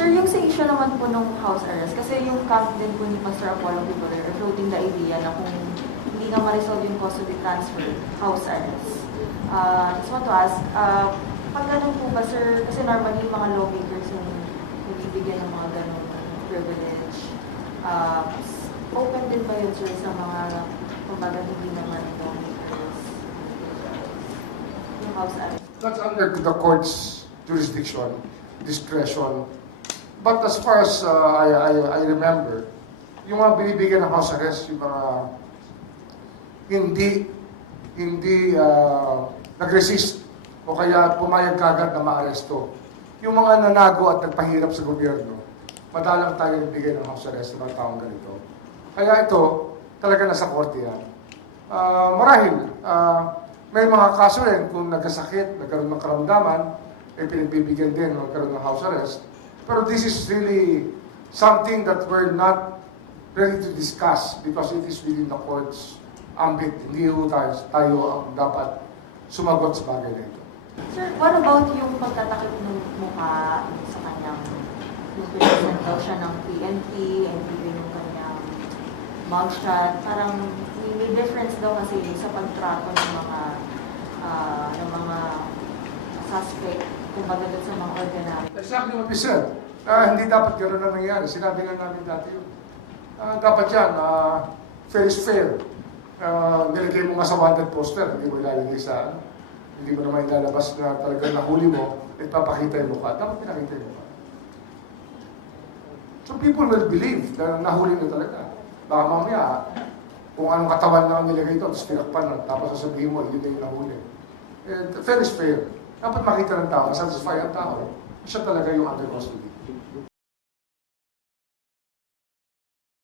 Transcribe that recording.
Sir, yung sa issue naman po ng house arrest, kasi yung camp din po ni Pastor Apollo Viborer are floating the idea na kung hindi nga ma-resolve yung custody transfer, house arrest. Just want to ask, pag ganun po ba, sir, kasi normally yung mga lawmakers yung bibigyan ng mga ganun privilege, open din ba yun, sir, sa mga kumbaga hindi naman lawmakers, yung house arrest? That's under the court's jurisdiction, discretion. But as far as I remember, yung mga binibigyan ng house arrest, yung mga hindi nag-resist o kaya pumayag kagad na maaresto. Yung mga nanago at nagpahirap sa gobyerno, madalang tayo nagbigay ng house arrest ng mga taong ganito. Kaya ito, talaga nasa korte yan. Marahil, may mga kaso rin kung nagkasakit, nagkaroon ng karamdaman, pinagbibigyan din magkaroon ng house arrest. Pero this is really something that we're not ready to discuss because it is within the court's ambit. Hindi tayo ang dapat sumagot sa bagay na ito. Sir, what about yung pagtatakip ng mukha sa kanyang, yung pinasend daw siya ng PNP, and even yung kanyang mugshot, parang may difference daw kasi sa pagtrato ng mga suspect, kumbaga doon sa mga ordinary. Exactly what we said. Hindi dapat gano'n na nangyari. Sinabi nga namin dati yun. Dapat yan, fair is fair. Nilagay mo nga sa wanted poster, hindi mo ilalagay sa, hindi mo naman ilalabas na talagang nahuli mo, ipapakita yung mukha. Dapat pinakita yung mukha. So people will believe na nahuli na talaga. Baka mamaya, kung anong katawan lang ang nilagay ito, tapos tinakpan na, tapos sasabihin mo, yun na yung nahuli. And fair is fair. Dapat makita ng tao, masatisfy ang tao, siya talaga yung under custody.